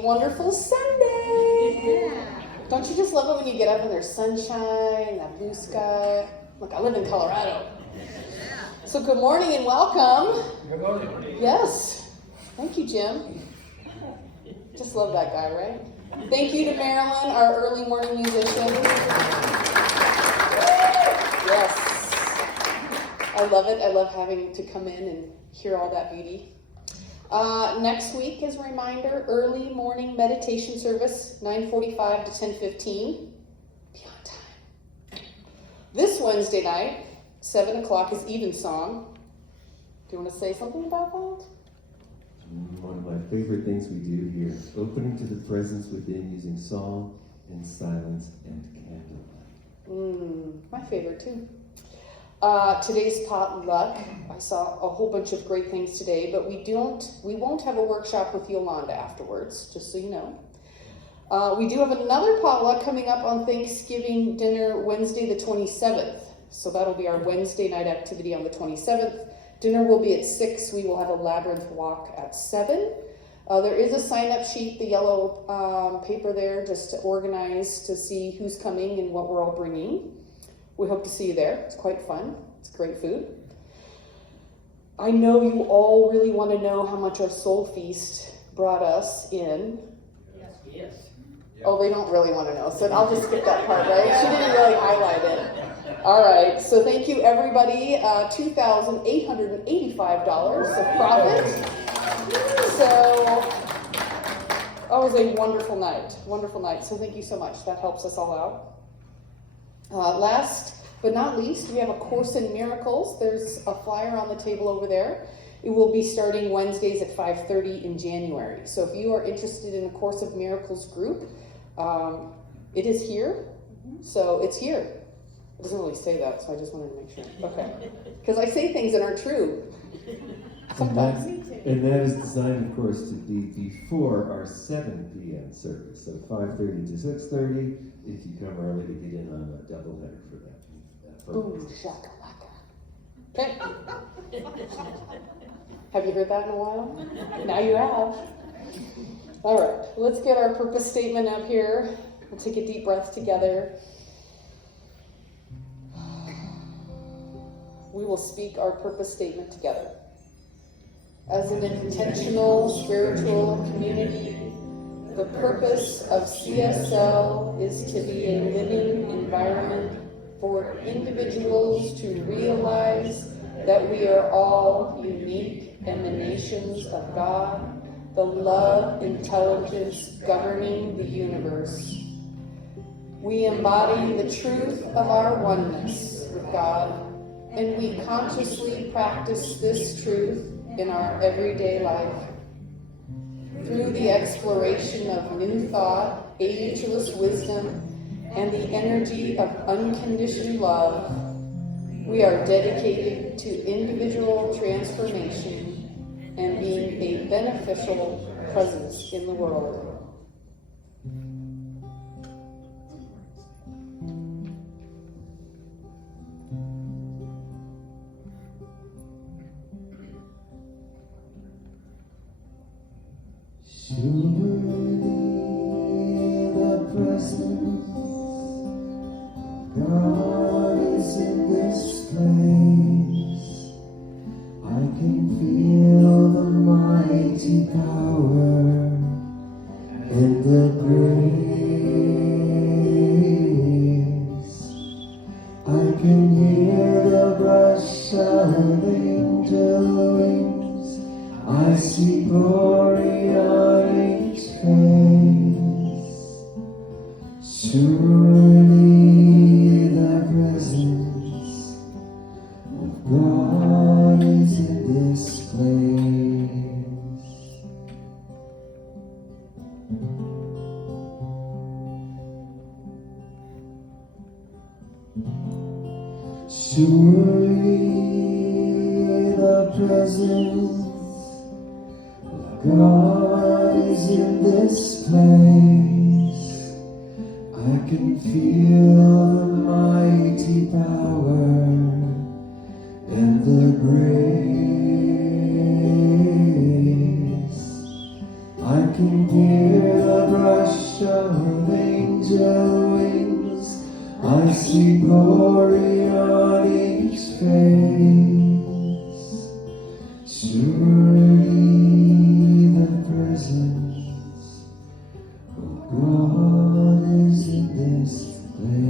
Wonderful Sunday! Yeah. Don't you just love it when you get up and there's sunshine, that blue sky? Look, I live in Colorado. So good morning and welcome. Good morning. Yes. Thank you, Jim. Just love that guy, right? Thank you to Marilyn, our early morning musician. Yes. I love it. I love having to come in and hear all that beauty. Next week, as a reminder, early morning meditation service, 9:45 to 10:15. Be on time. This Wednesday night, 7 o'clock is Evensong. Do you want to say something about that? One of my favorite things we do here, opening to the presence within using song and silence and candlelight. My favorite too. Today's potluck. I saw a whole bunch of great things today, but we won't have a workshop with Yolanda afterwards, just so you know. We do have another potluck coming up on Thanksgiving dinner Wednesday the 27th. So that'll be our Wednesday night activity on the 27th. Dinner will be at 6. We will have a labyrinth walk at 7. There is a sign-up sheet, the yellow paper there, just to organize to see who's coming and what we're all bringing. We hope to see you there. It's quite fun. It's great food. I know you all really want to know how much our Soul Feast brought us in. Yes. Oh, they don't really want to know, so I'll just skip that part, right? She didn't really highlight it. All right, so thank you, everybody. $2,885 of profit. So, it was a wonderful night. So thank you so much. That helps us all out. Last but not least, we have a Course in Miracles. There's a flyer on the table over there. It will be starting Wednesdays at 5:30 in January. So if you are interested in a Course of Miracles group, it is here. So it's here. It doesn't really say that, so I just wanted to make sure. Okay. Because I say things that aren't true. Sometimes. And that is designed, of course, to be before our 7 p.m. service. So 5:30 to 6:30. If you come early to get in on a doubleheader for that. Boom, shakalaka. Okay. Have you heard that in a while? Now you have. All right, let's get our purpose statement up here. We'll take a deep breath together. We will speak our purpose statement together. As an intentional spiritual community, the purpose of CSL is to be a living environment for individuals to realize that we are all unique emanations of God, the love intelligence governing the universe. We embody the truth of our oneness with God, and we consciously practice this truth in our everyday life. Through the exploration of new thought, ageless wisdom, and the energy of unconditioned love, we are dedicated to individual transformation and being a beneficial presence in the world. Surely the presence of God is in this place. I can feel the mighty power and the grace. I can hear the rush of angel wings. I see glory on each face. Surely the presence of God is in this place. Surely the presence God is in this place. I can feel the mighty power and the grace. I can hear the rush of angel wings. I see glory on each face. Surely the presence of God is in this place.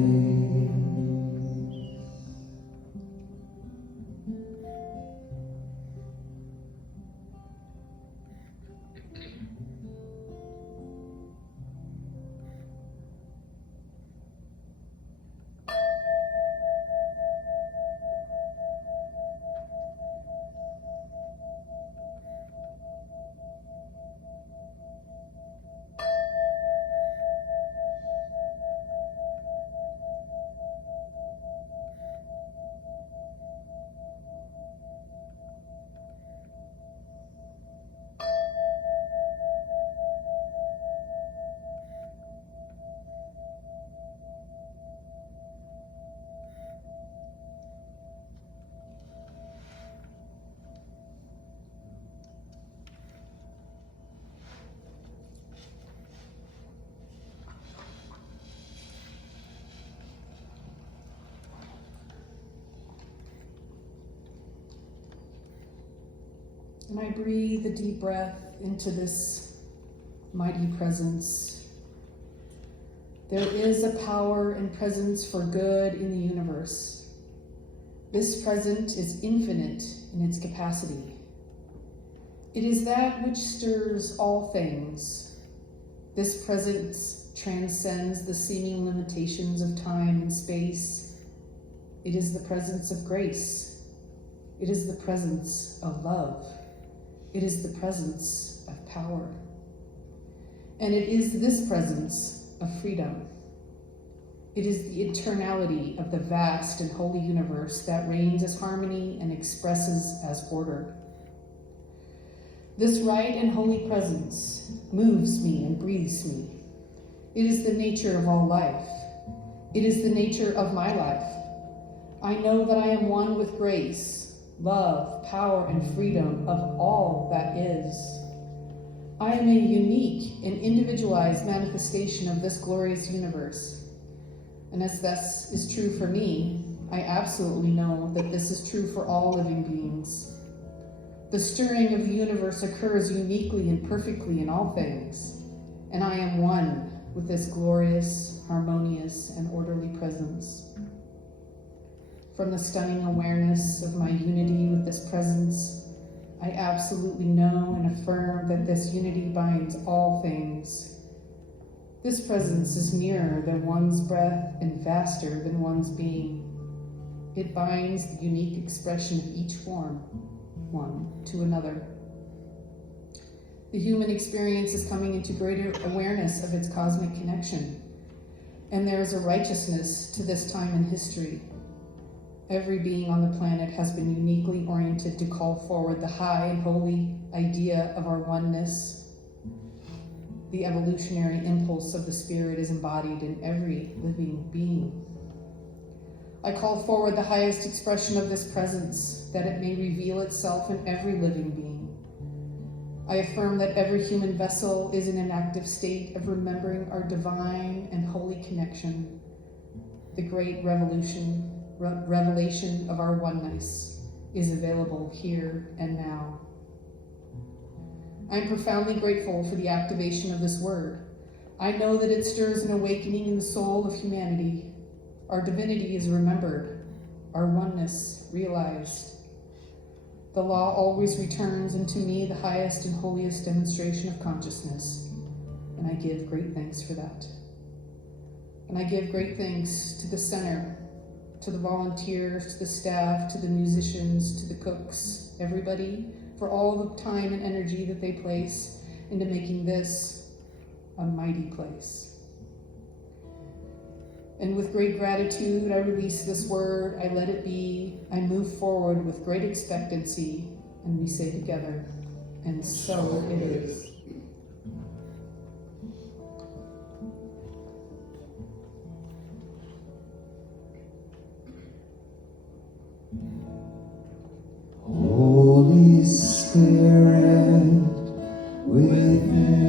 And I breathe a deep breath into this mighty presence. There is a power and presence for good in the universe. This present is infinite in its capacity. It is that which stirs all things. This presence transcends the seeming limitations of time and space. It is the presence of grace. It is the presence of love. It is the presence of power. And it is this presence of freedom. It is the eternality of the vast and holy universe that reigns as harmony and expresses as order. This right and holy presence moves me and breathes me. It is the nature of all life. It is the nature of my life. I know that I am one with grace, love, power, and freedom of all that is. I am a unique and individualized manifestation of this glorious universe. And as this is true for me, I absolutely know that this is true for all living beings. The stirring of the universe occurs uniquely and perfectly in all things, and I am one with this glorious, harmonious, and orderly presence. from the stunning awareness of my unity with this presence, I absolutely know and affirm that this unity binds all things. This presence is nearer than one's breath and vaster than one's being. It binds the unique expression of each form, one to another. The human experience is coming into greater awareness of its cosmic connection, and there is a righteousness to this time in history. Every being on the planet has been uniquely oriented to call forward the high and holy idea of our oneness. The evolutionary impulse of the spirit is embodied in every living being. I call forward the highest expression of this presence, that it may reveal itself in every living being. I affirm that every human vessel is in an active state of remembering our divine and holy connection. The great revelation of our oneness is available here and now. I am profoundly grateful for the activation of this word. I know that it stirs an awakening in the soul of humanity. Our divinity is remembered, our oneness realized. The law always returns into me the highest and holiest demonstration of consciousness, and I give great thanks for that. And I give great thanks to the center, to the volunteers, to the staff, to the musicians, to the cooks, everybody, for all the time and energy that they place into making this a mighty place. And with great gratitude, I release this word, I let it be, I move forward with great expectancy, and we say together, and so it is. Holy Spirit within,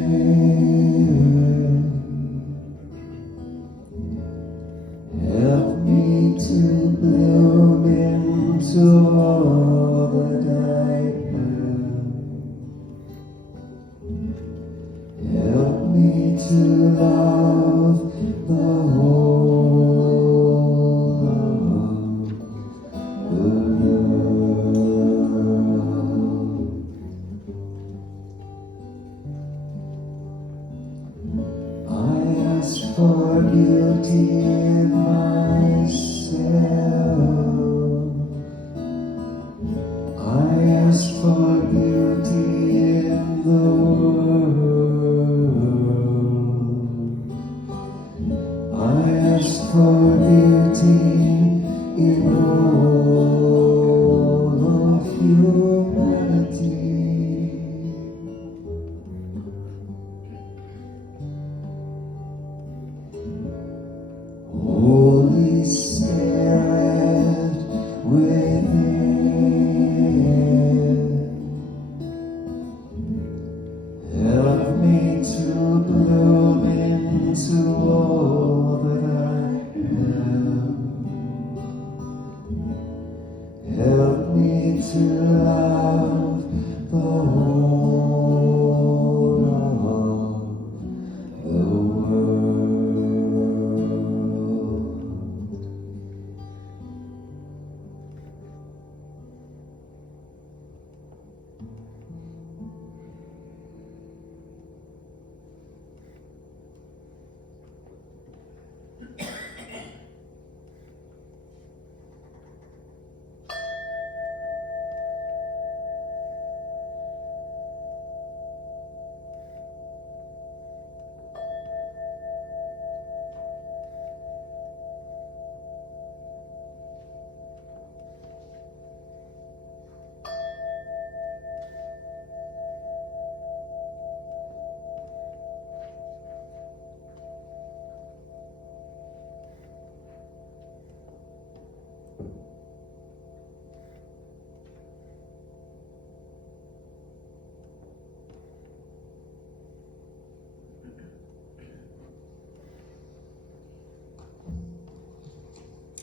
help me to bloom into all that I am. Help me to love the whole of the for beauty in myself. I ask for beauty in the world. I ask for beauty in all of humanity. Holy Spirit within, help me to bloom into all that I am. Help me to love the whole of the world.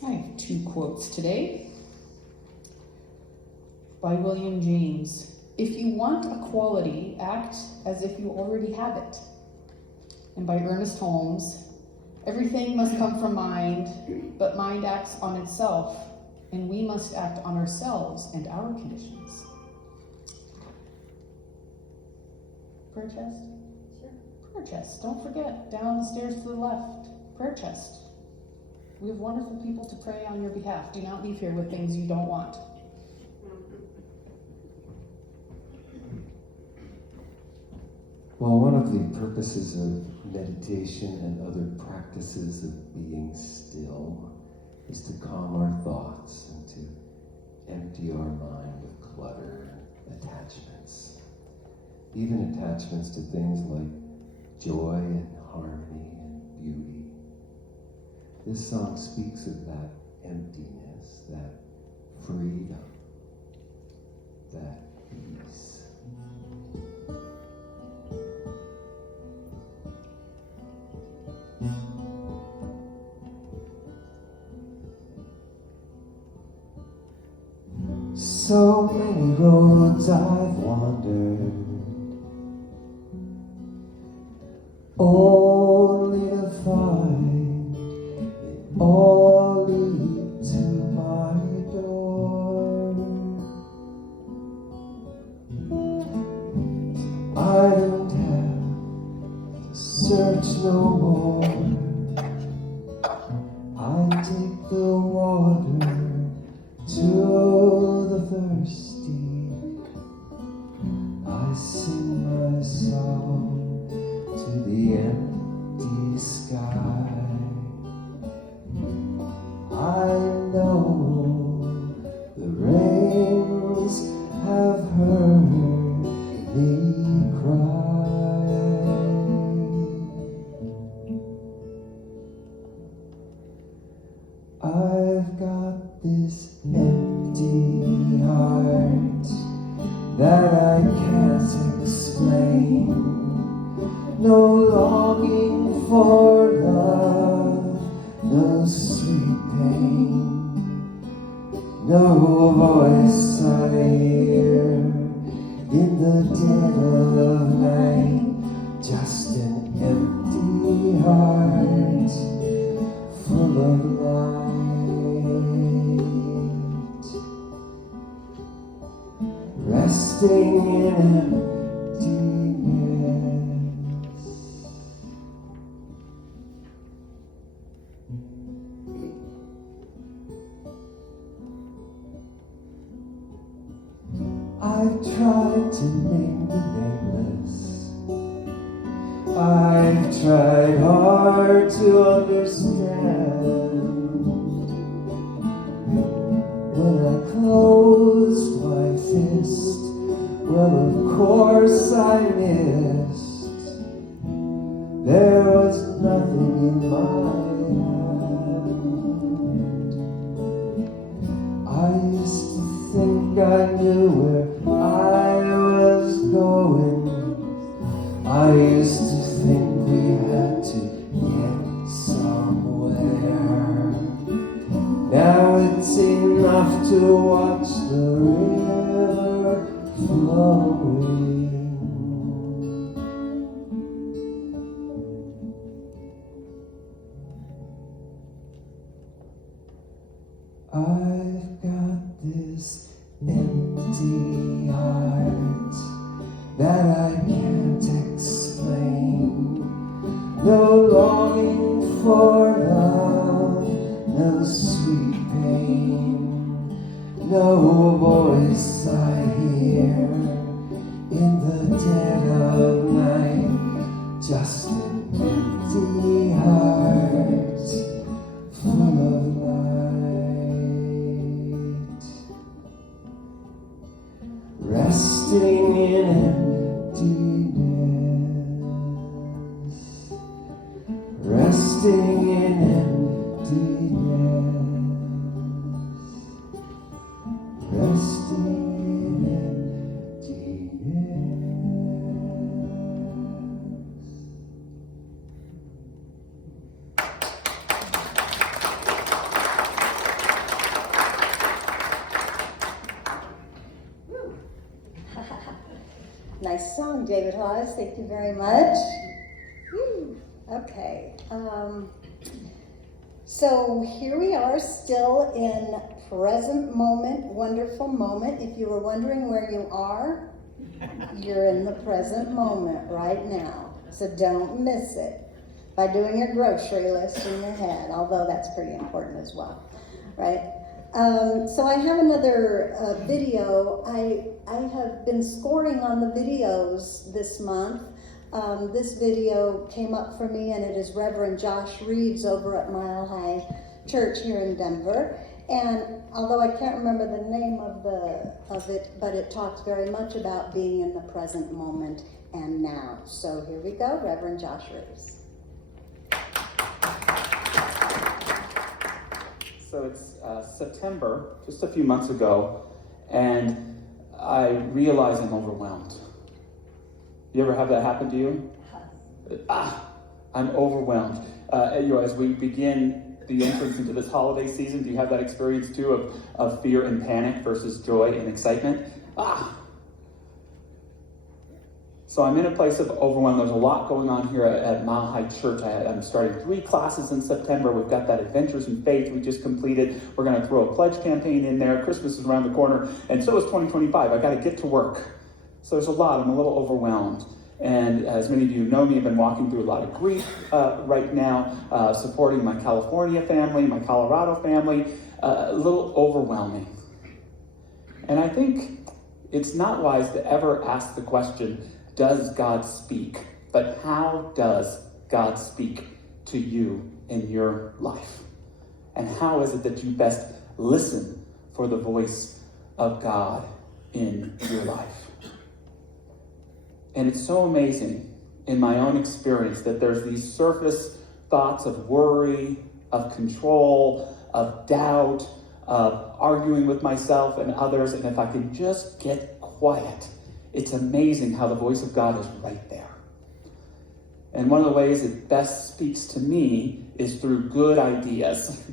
I have 2 quotes today by William James. If you want a quality, act as if you already have it. And by Ernest Holmes, everything must come from mind, but mind acts on itself and we must act on ourselves and our conditions. Prayer chest? Sure. Prayer chest. Don't forget, down the stairs to the left, prayer chest. We have wonderful people to pray on your behalf. Do not leave here with things you don't want. Well, one of the purposes of meditation and other practices of being still is to calm our thoughts and to empty our mind of clutter and attachments. Even attachments to things like joy and harmony and beauty. This song speaks of that emptiness, that freedom, that peace. So many roads I've wandered, only to find they all lead to my door. I don't have to search no more. I take the water to the thirsty. I sing my song to the empty sky. I know the rains have heard me cry. I've got this empty heart that I can't explain. No longing for love, no sweet pain. No voice I hear in the dead of night. Just an empty heart full of light. Resting in emptiness. I've tried to name the nameless. I've tried hard to understand. When I closed my fist, well, of course I missed. There was nothing in my hand. I used to think I knew where I was going. I used to think we had to get somewhere. Now it's enough to watch the river flowing. I've got this empty heart that I can't explain. No longing for love, no sweet pain. No voice I hear in the dead of night. Just an empty heart full of light. Resting in emptiness. Resting in emptiness. Resting in emptiness. Nice song, David Hawes. Thank you very much. Whew. Okay. So here we are, still in present moment, wonderful moment. If you were wondering where you are, you're in the present moment right now. So don't miss it by doing your grocery list in your head, although that's pretty important as well, right? So I have another video. I have been scoring on the videos this month. This video came up for me, and it is Reverend Josh Reeves over at Mile High Church here in Denver. And although I can't remember the name of it, but it talks very much about being in the present moment and now. So here we go, Reverend Josh Reeves. So it's September, just a few months ago, and I realize I'm overwhelmed. You ever have that happen to you? I'm overwhelmed. As we begin the entrance into this holiday season, do you have that experience too of fear and panic versus joy and excitement? So I'm in a place of overwhelm. There's a lot going on here at Mile High Church. I'm starting 3 classes in September. We've got that Adventures in Faith we just completed. We're going to throw a pledge campaign in there. Christmas is around the corner, and so is 2025. I got to get to work. So there's a lot. I'm a little overwhelmed. And as many of you know me, I've been walking through a lot of grief right now, supporting my California family, my Colorado family, a little overwhelming. And I think it's not wise to ever ask the question, does God speak? But how does God speak to you in your life? And how is it that you best listen for the voice of God in your life? And it's so amazing in my own experience that there's these surface thoughts of worry, of control, of doubt, of arguing with myself and others. And if I can just get quiet, it's amazing how the voice of God is right there. And one of the ways it best speaks to me is through good ideas.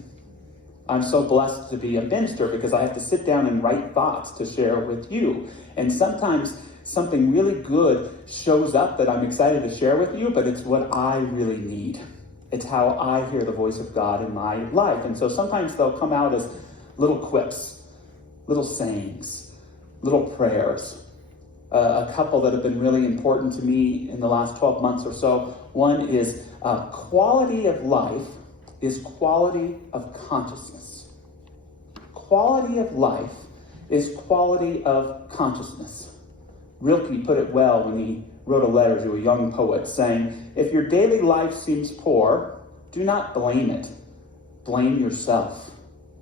I'm so blessed to be a minister because I have to sit down and write thoughts to share with you. And sometimes something really good shows up that I'm excited to share with you, but it's what I really need. It's how I hear the voice of God in my life. And so sometimes they'll come out as little quips, little sayings, little prayers. A couple that have been really important to me in the last 12 months or so. One is quality of life is quality of consciousness. Quality of life is quality of consciousness. Rilke put it well when he wrote a letter to a young poet saying, if your daily life seems poor, do not blame it. Blame yourself.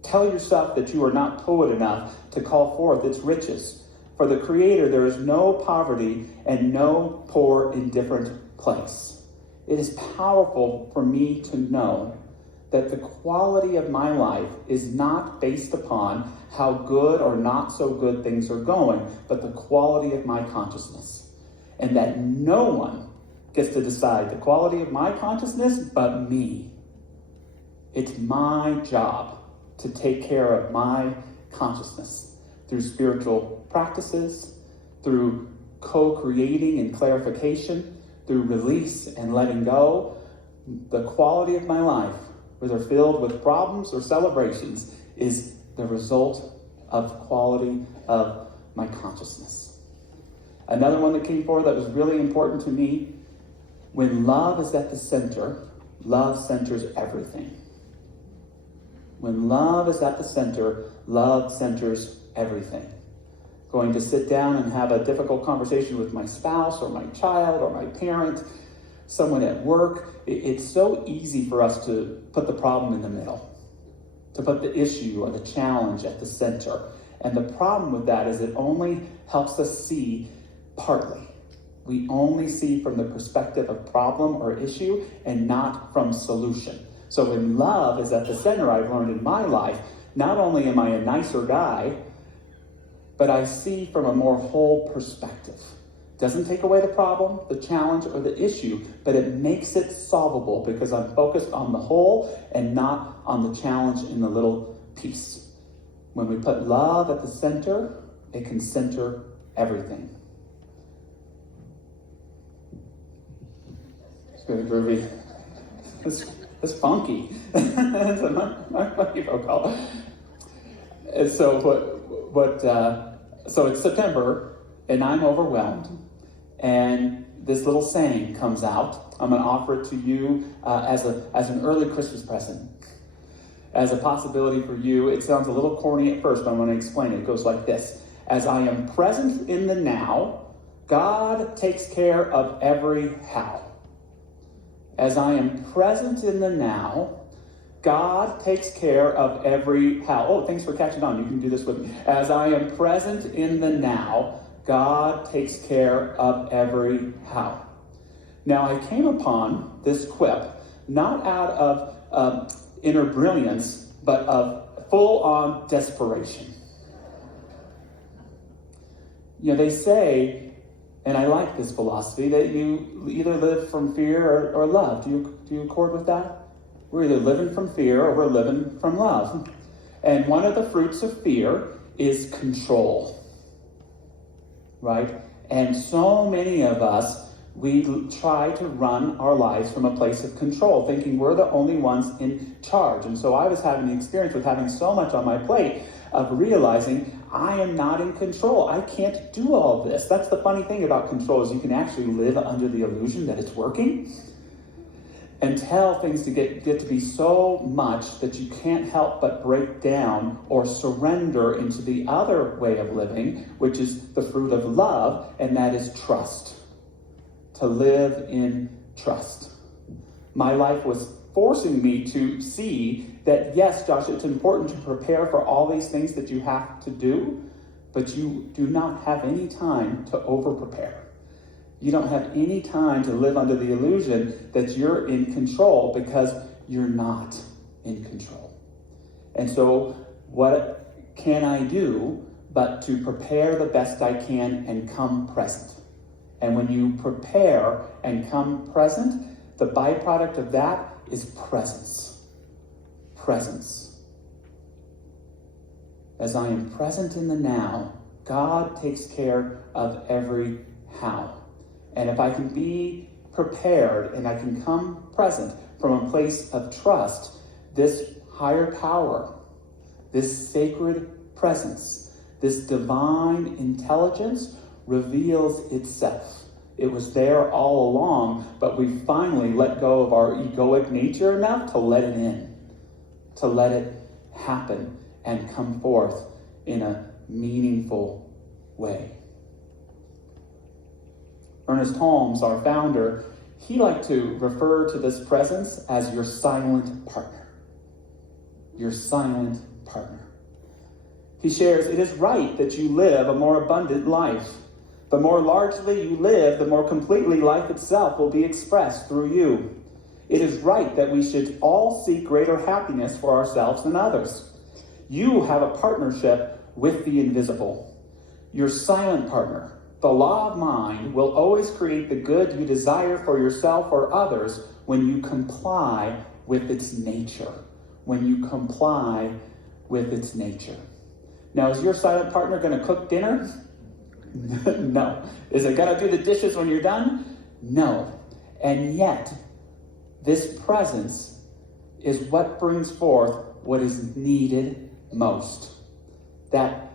Tell yourself that you are not poet enough to call forth its riches. For the Creator, there is no poverty and no poor, indifferent place. It is powerful for me to know that the quality of my life is not based upon how good or not so good things are going, but the quality of my consciousness. And that no one gets to decide the quality of my consciousness but me. It's my job to take care of my consciousness through spiritual practices, through co-creating and clarification, through release and letting go. The quality of my life, whether filled with problems or celebrations, is the result of quality of my consciousness. Another one that came forward that was really important to me, when love is at the center, love centers everything. When love is at the center, love centers everything. Going to sit down and have a difficult conversation with my spouse or my child or my parent, someone at work, it's so easy for us to put the problem in the middle, to put the issue or the challenge at the center. And the problem with that is it only helps us see partly. We only see from the perspective of problem or issue and not from solution. So when love is at the center, I've learned in my life, not only am I a nicer guy, but I see from a more whole perspective. Doesn't take away the problem, the challenge, or the issue, but it makes it solvable because I'm focused on the whole and not on the challenge in the little piece. When we put love at the center, it can center everything. It's very groovy. It's funky. It's a funky phone call. And so so it's September, and I'm overwhelmed, and this little saying comes out. I'm going to offer it to you as an early Christmas present, as a possibility for you. It sounds a little corny at first, but I'm going to explain it. It goes like this. As I am present in the now, God takes care of every how. As I am present in the now, God takes care of every how. Oh, thanks for catching on. You can do this with me. As I am present in the now, God takes care of every how. Now, I came upon this quip not out of inner brilliance, but of full-on desperation. You know, they say, and I like this philosophy, that you either live from fear or love. Do you accord with that? We're either living from fear or we're living from love. And one of the fruits of fear is control, right? And so many of us, we try to run our lives from a place of control, thinking we're the only ones in charge. And so I was having the experience with having so much on my plate of realizing I am not in control. I can't do all this. That's the funny thing about control, is you can actually live under the illusion that it's working until things get to be so much that you can't help but break down or surrender into the other way of living, which is the fruit of love, and that is trust. To live in trust. My life was forcing me to see that, yes, Josh, it's important to prepare for all these things that you have to do, but you do not have any time to over-prepare. You don't have any time to live under the illusion that you're in control, because you're not in control. And so what can I do but to prepare the best I can and come present? And when you prepare and come present, the byproduct of that is presence. Presence. As I am present in the now, God takes care of every how. And if I can be prepared and I can come present from a place of trust, this higher power, this sacred presence, this divine intelligence reveals itself. It was there all along, but we finally let go of our egoic nature enough to let it in, to let it happen and come forth in a meaningful way. Ernest Holmes, our founder, he liked to refer to this presence as your silent partner. Your silent partner. He shares, it is right that you live a more abundant life. The more largely you live, the more completely life itself will be expressed through you. It is right that we should all seek greater happiness for ourselves and others. You have a partnership with the invisible. Your silent partner, the law of mind, will always create the good you desire for yourself or others when you comply with its nature. When you comply with its nature. Now, is your silent partner going to cook dinner? No. Is it going to do the dishes when you're done? No. And yet, this presence is what brings forth what is needed most. That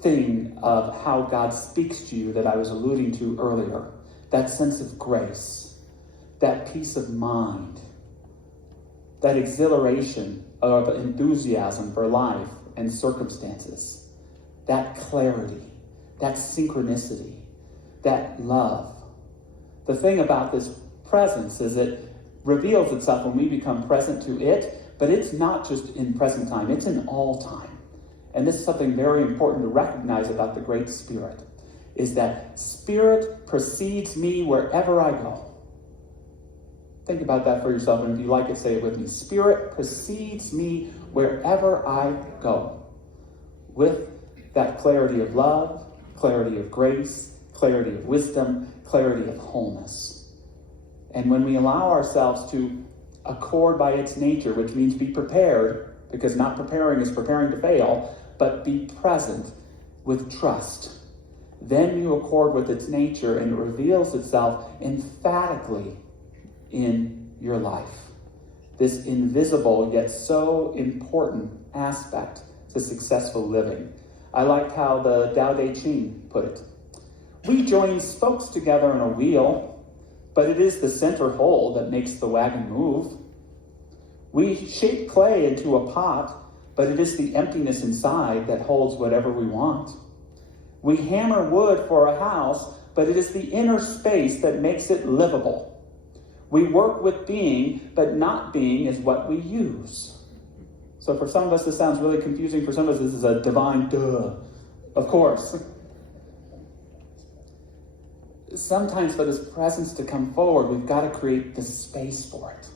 thing of how God speaks to you that I was alluding to earlier. That sense of grace. That peace of mind. That exhilaration of enthusiasm for life and circumstances. That clarity. That synchronicity. That love. The thing about this presence is it reveals itself when we become present to it, but it's not just in present time, it's in all time. And this is something very important to recognize about the Great Spirit, is that Spirit precedes me wherever I go. Think about that for yourself, and if you like it, say it with me. Spirit precedes me wherever I go. With that clarity of love, clarity of grace, clarity of wisdom, clarity of wholeness. And when we allow ourselves to accord by its nature, which means be prepared, because not preparing is preparing to fail, but be present with trust. Then you accord with its nature and it reveals itself emphatically in your life. this invisible yet so important aspect to successful living. I liked how the Tao Te Ching put it. We join spokes together in a wheel, but it is the center hole that makes the wagon move. We shape clay into a pot, but it is the emptiness inside that holds whatever we want. We hammer wood for a house, but it is the inner space that makes it livable. We work with being, but not being is what we use. So for some of us, this sounds really confusing. For some of us, this is a divine duh. Of course. Sometimes for this presence to come forward, we've got to create the space for it.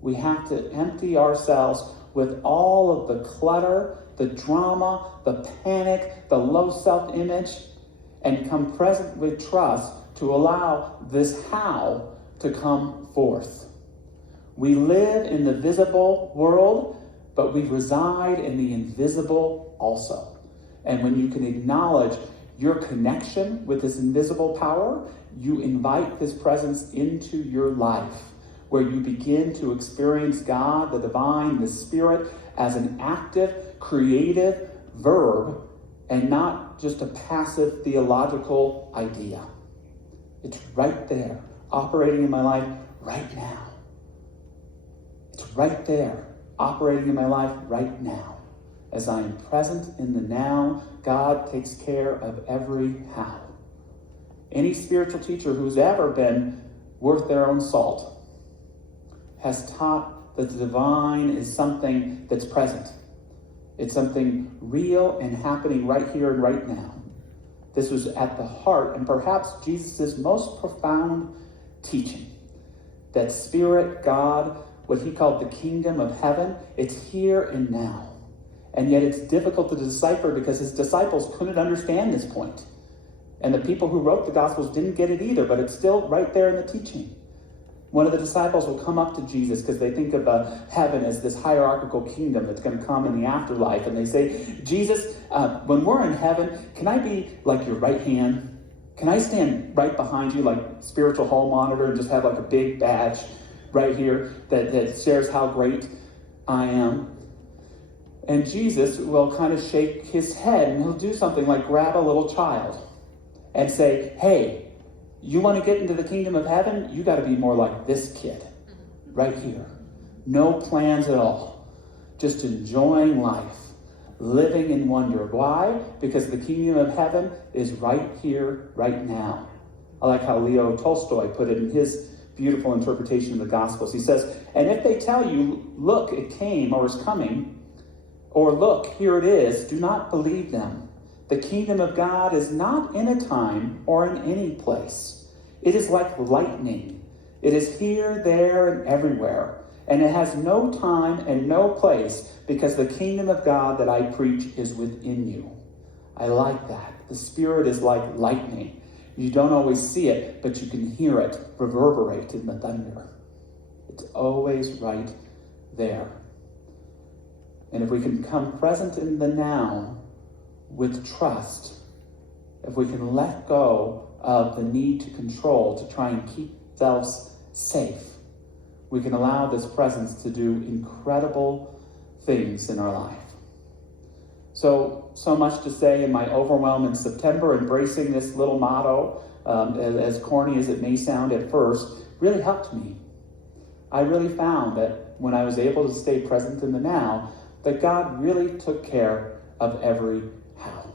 We have to empty ourselves with all of the clutter, the drama, the panic, the low self-image, and come present with trust to allow this how to come forth. We live in the visible world, but we reside in the invisible also. And when you can acknowledge your connection with this invisible power, you invite this presence into your life, where you begin to experience God, the divine, the spirit, as an active, creative verb, and not just a passive theological idea. It's right there, operating in my life right now. It's right there, operating in my life right now. As I am present in the now, God takes care of every how. Any spiritual teacher who's ever been worth their own salt has taught that the divine is something that's present. It's something real and happening right here and right now. This was at the heart and perhaps Jesus' most profound teaching. That spirit, God, what he called the kingdom of heaven, it's here and now. And yet it's difficult to decipher because his disciples couldn't understand this point. And the people who wrote the Gospels didn't get it either, but it's still right there in the teaching. One of the disciples will come up to Jesus because they think of heaven as this hierarchical kingdom that's going to come in the afterlife. And they say, Jesus, when we're in heaven, can I be like your right hand? Can I stand right behind you like spiritual hall monitor and just have like a big badge right here that shares how great I am? And Jesus will kind of shake his head and he'll do something like grab a little child and say, hey, you want to get into the kingdom of heaven? You got to be more like this kid right here. No plans at all. Just enjoying life, living in wonder. Why? Because the kingdom of heaven is right here, right now. I like how Leo Tolstoy put it in his beautiful interpretation of the Gospels. He says, and if they tell you, look, it came or is coming, or look, here it is, do not believe them. The kingdom of God is not in a time or in any place. It is like lightning. It is here, there, and everywhere. And it has no time and no place because the kingdom of God that I preach is within you. I like that. The Spirit is like lightning. You don't always see it, but you can hear it reverberate in the thunder. It's always right there. And if we can come present in the now, with trust, if we can let go of the need to control, to try and keep ourselves safe, we can allow this presence to do incredible things in our life. So much to say in my overwhelm in September. Embracing this little motto, as corny as it may sound at first, really helped me. I really found that when I was able to stay present in the now, that God really took care of every how.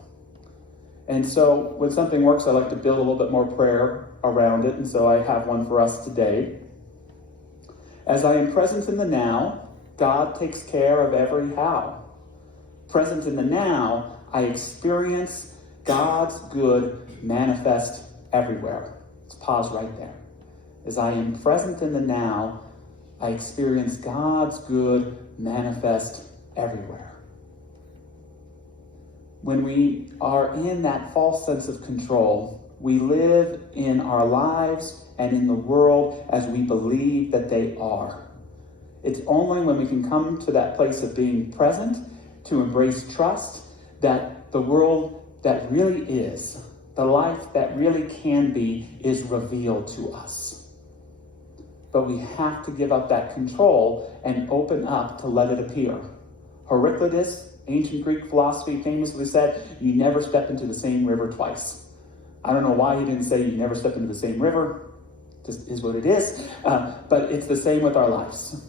And so when something works, I like to build a little bit more prayer around it. And so I have one for us today. As I am present in the now, God takes care of every how. Present in the now, I experience God's good manifest everywhere. Let's pause right there. As I am present in the now, I experience God's good manifest everywhere. When we are in that false sense of control, we live in our lives and in the world as we believe that they are. It's only when we can come to that place of being present, to embrace trust, that the world that really is, the life that really can be, is revealed to us. but we have to give up that control and open up to let it appear. Heraclitus, ancient Greek philosophy, famously said, you never step into the same river twice. I don't know why he didn't say you never step into the same river. Just is what it is. But it's the same with our lives.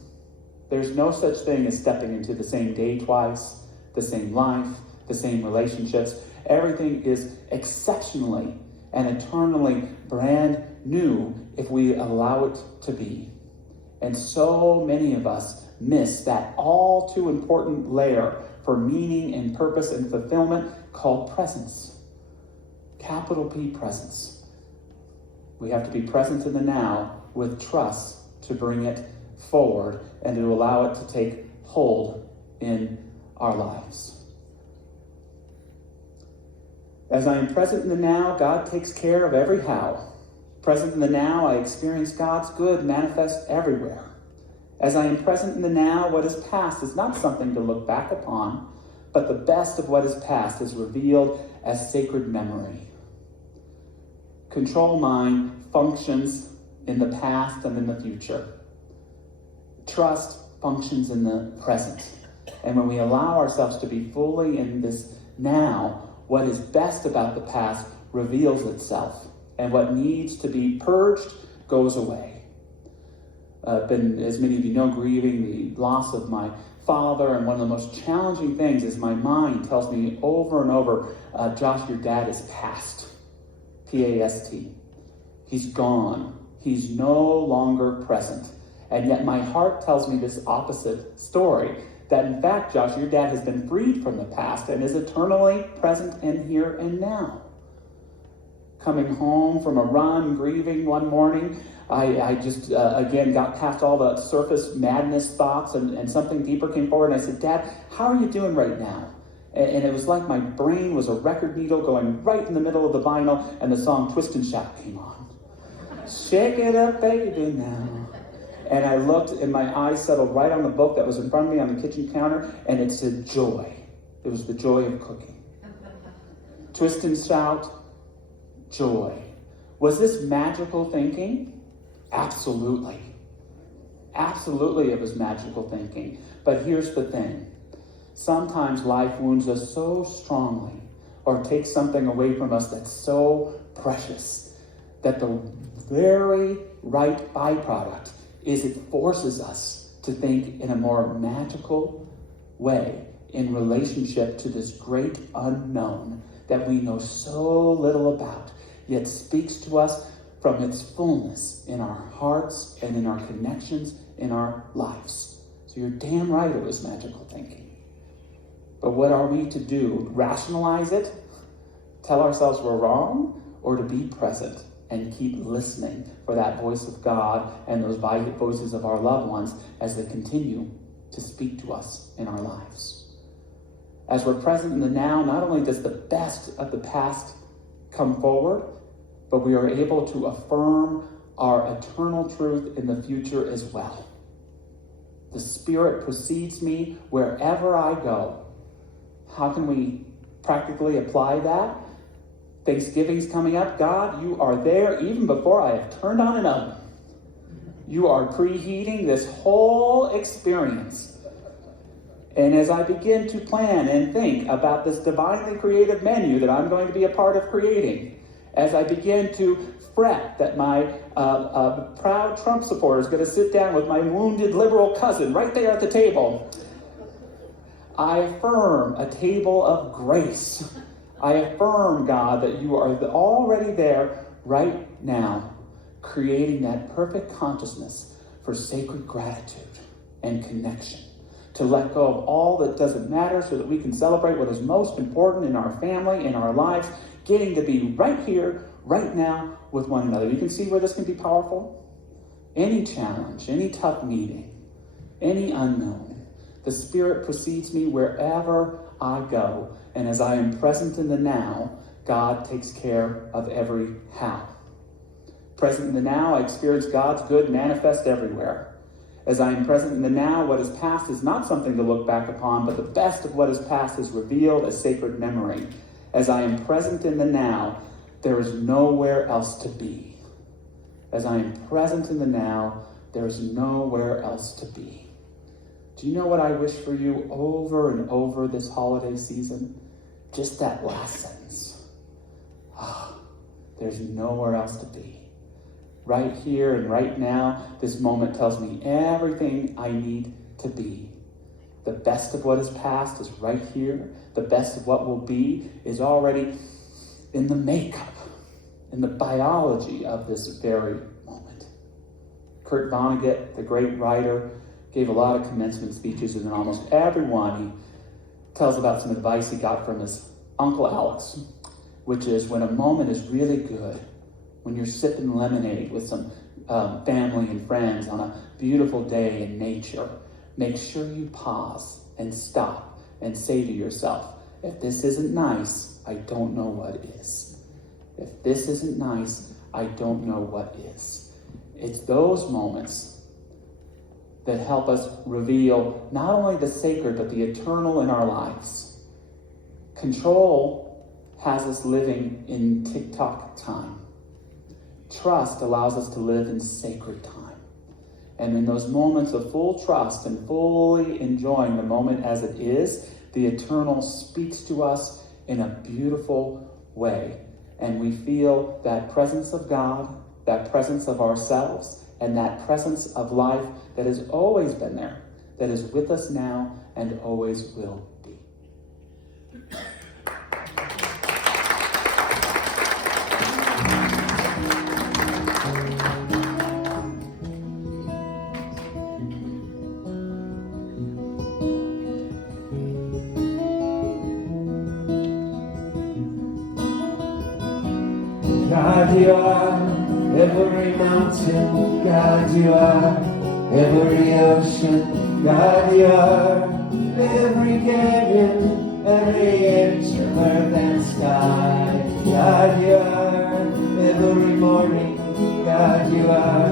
There's no such thing as stepping into the same day twice, the same life, the same relationships. Everything is exceptionally and eternally brand new if we allow it to be. And so many of us miss that all too important layer for meaning and purpose and fulfillment called presence. Capital P, presence. We have to be present in the now with trust to bring it forward and to allow it to take hold in our lives. As I am present in the now, God takes care of every how. Present in the now, I experience God's good manifest everywhere. As I am present in the now, what is past is not something to look back upon, but the best of what is past is revealed as sacred memory. Control mind functions in the past and in the future. Trust functions in the present. And when we allow ourselves to be fully in this now, what is best about the past reveals itself. And what needs to be purged goes away. I've been, as many of you know, grieving the loss of my father, and one of the most challenging things is my mind tells me over and over, Josh, your dad is past. P-A-S-T. He's gone. He's no longer present. And yet my heart tells me this opposite story, that in fact, Josh, your dad has been freed from the past and is eternally present and here and now. Coming home from a run, grieving one morning, I just, again, got past all the surface madness thoughts, and something deeper came forward, and I said, Dad, how are you doing right now? And it was like my brain was a record needle going right in the middle of the vinyl, and the song Twist and Shout came on. Shake it up, baby, now. And I looked, and my eyes settled right on the book that was in front of me on the kitchen counter, and it said joy. It was the joy of cooking. Twist and shout, joy. Was this magical thinking? Absolutely. Absolutely it was magical thinking. But here's the thing. Sometimes life wounds us so strongly, or takes something away from us that's so precious, that the very right byproduct is it forces us to think in a more magical way in relationship to this great unknown that we know so little about, yet speaks to us from its fullness in our hearts and in our connections in our lives. So you're damn right it was magical thinking. But what are we to do? Rationalize it? Tell ourselves we're wrong? Or to be present and keep listening for that voice of God and those voices of our loved ones as they continue to speak to us in our lives? As we're present in the now, not only does the best of the past come forward, but we are able to affirm our eternal truth in the future as well. The Spirit precedes me wherever I go. How can we practically apply that? Thanksgiving's coming up. God, you are there even before I have turned on an oven. You are preheating this whole experience. And as I begin to plan and think about this divinely creative menu that I'm going to be a part of creating, as I begin to fret that my proud Trump supporter is going to sit down with my wounded liberal cousin right there at the table, I affirm a table of grace. I affirm, God, that you are already there right now, creating that perfect consciousness for sacred gratitude and connection, to let go of all that doesn't matter so that we can celebrate what is most important in our family, in our lives, getting to be right here, right now with one another. You can see where this can be powerful. Any challenge, any tough meeting, any unknown, the Spirit precedes me wherever I go. And as I am present in the now, God takes care of every how. Present in the now, I experience God's good manifest everywhere. As I am present in the now, what is past is not something to look back upon, but the best of what is past is revealed as sacred memory. As I am present in the now, there is nowhere else to be. As I am present in the now, there's nowhere else to be. Do you know what I wish for you over and over this holiday season? Just that last sentence. Ah, there's nowhere else to be. Right here and right now, this moment tells me everything I need to be. The best of what is past is right here. The best of what will be is already in the makeup, in the biology of this very moment. Kurt Vonnegut, the great writer, gave a lot of commencement speeches, and in almost every one he tells about some advice he got from his Uncle Alex, which is when a moment is really good, when you're sipping lemonade with some family and friends on a beautiful day in nature, make sure you pause and stop and say to yourself, if this isn't nice, I don't know what is. If this isn't nice, I don't know what is. It's those moments that help us reveal not only the sacred, but the eternal in our lives. Control has us living in tick-tock time. Trust allows us to live in sacred time. And in those moments of full trust and fully enjoying the moment as it is, the eternal speaks to us in a beautiful way. And we feel that presence of God, that presence of ourselves, and that presence of life that has always been there, that is with us now and always will be. God, you are every mountain. God, you are every ocean. God, you are every canyon, every inch of earth and sky. God, you are every morning. God, you are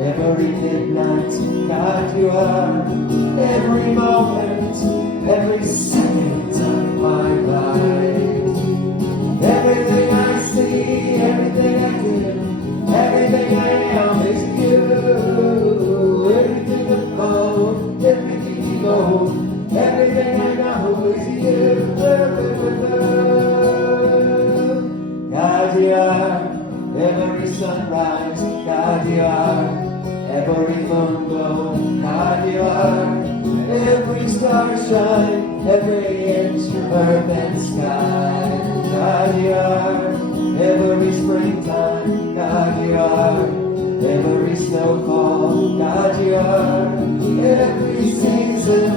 every midnight. God, you are every moment, every second of my life. Everything I see, everything I do, everything I am is you. Everything I own, everything you know, everything I know is you. God, you are every sunrise. God, you are every moon glow. God, you are every star shine, every inch of earth and sky. God, you are every springtime. God, you are every snowfall. God, you are every season,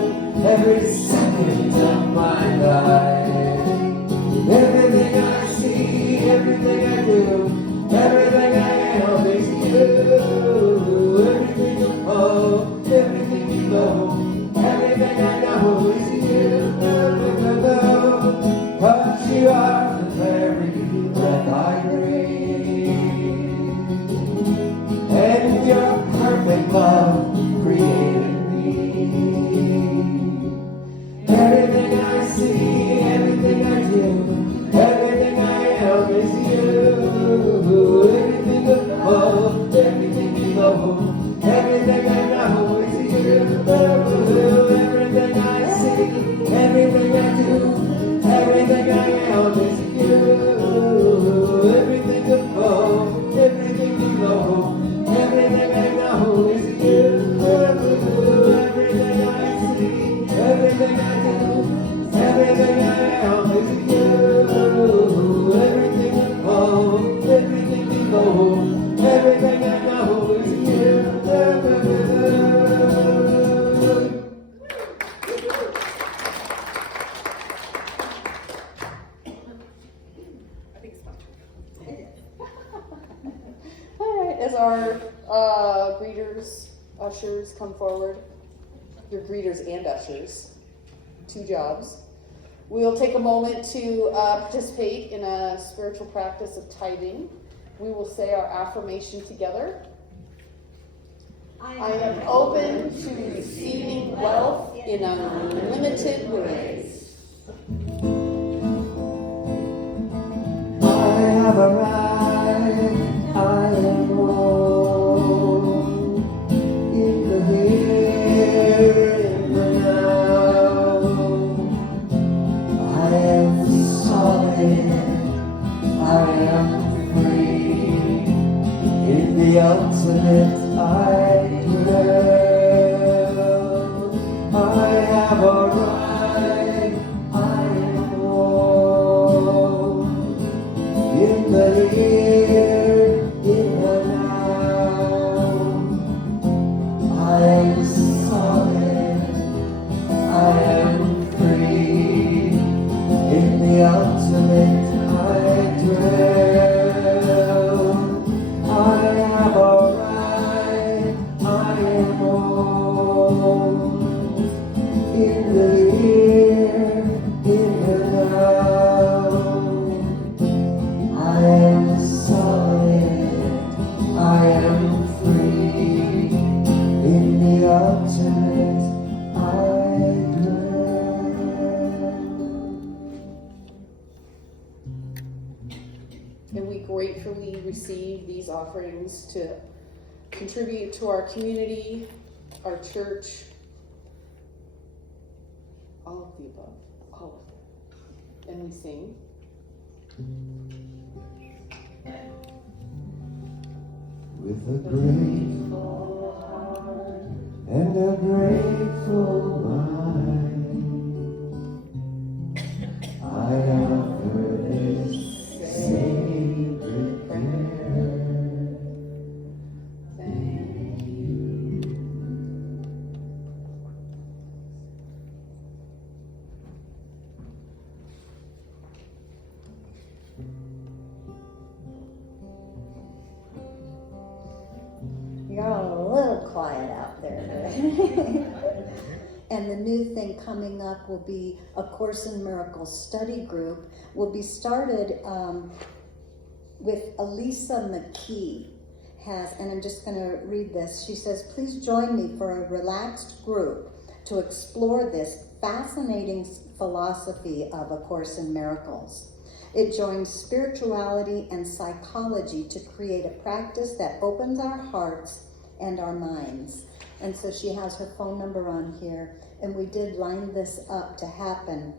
every second of my life. Everything I see, everything I do, everything I am is you. Everything you hold, everything you know, everything I know is you. Cause you are the very breath I breathe, and your perfect love created me. Everything I see, everything I do, everything I am is you. Everything I hold, everything you know, everything I know is you. Everything I see, everything I do, everything I am is you. Everything I hold, everything you know, everything I know is you. Everything I see, everything I do, everything I am is you. Everything I hold, everything you know, everything I know is you. All right, as our greeters, ushers come forward, your greeters and ushers, two jobs, we'll take a moment to participate in a spiritual practice of tithing. We will say our affirmation together. I am open to receiving wealth in unlimited ways. I have arrived, I am home. ultimate ideal. I have arrived, I am home. In the here, in the now, I am solid, I am free. In the ultimate ideal, I have arrived, I am home. In the here, in the now, I am solid, I am free. In the ultimate ideal. And we gratefully receive these offerings to contribute to our community, our church, all of the above, all of it. And we sing. With a grateful heart and a grateful mind, I offer this sacred prayer. Thank you. You're all a little quiet out there. And the new thing coming up will be a Course in Miracles study group. Will be started with Elisa McKee. And I'm just going to read this. She says, please join me for a relaxed group to explore this fascinating philosophy of A Course in Miracles. It joins spirituality and psychology to create a practice that opens our hearts and our minds. And so she has her phone number on here, and we did line this up to happen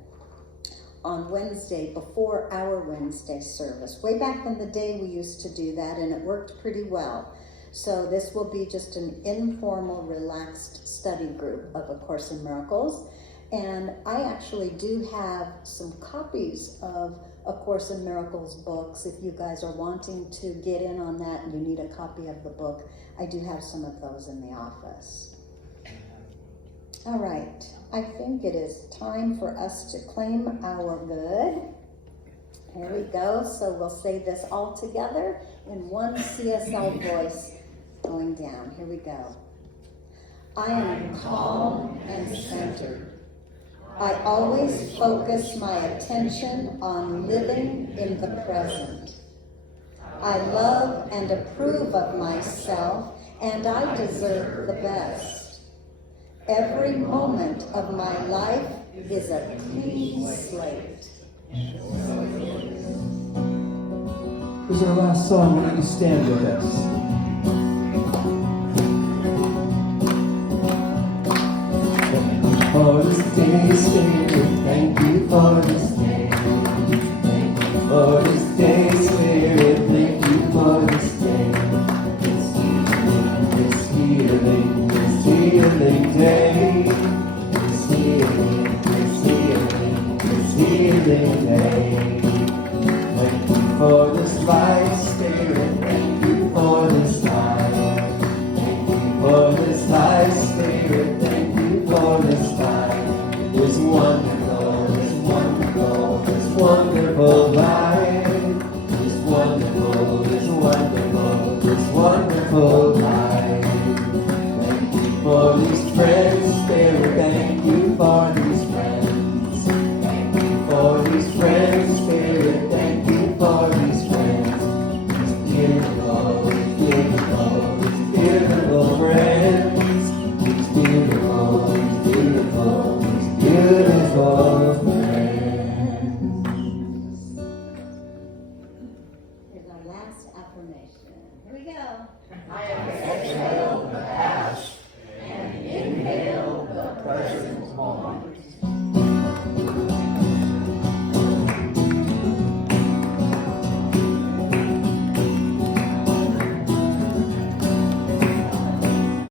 on Wednesday before our Wednesday service. Way back in the day we used to do that, and it worked pretty well. So this will be just an informal, relaxed study group of A Course in Miracles. And I actually do have some copies of A Course in Miracles books. If you guys are wanting to get in on that and you need a copy of the book, I do have some of those in the office. All right, I think it is time for us to claim our good. Here we go. So we'll say this all together in one CSL voice going down. Here we go. I am calm and centered. I always focus my attention on living in the present. I love and approve of myself, and I deserve the best. Every moment of my life is a clean slate. Here's our last song. Why don't you stand with us? For this day, Spirit, thank you for this day. Thank you for this day, Spirit, thank you for this day. This healing day. This healing day. Thank you for this life, Spirit, thank you for this life. Thank you for this life, Spirit, thank you for this life. This wonderful life. This wonderful life. Thank you for these friends, Spirit, thank you for these friends. Thank you for these friends, Spirit, thank you for these friends. These beautiful friends. These beautiful friends. Here's our last affirmation. Here we go. I am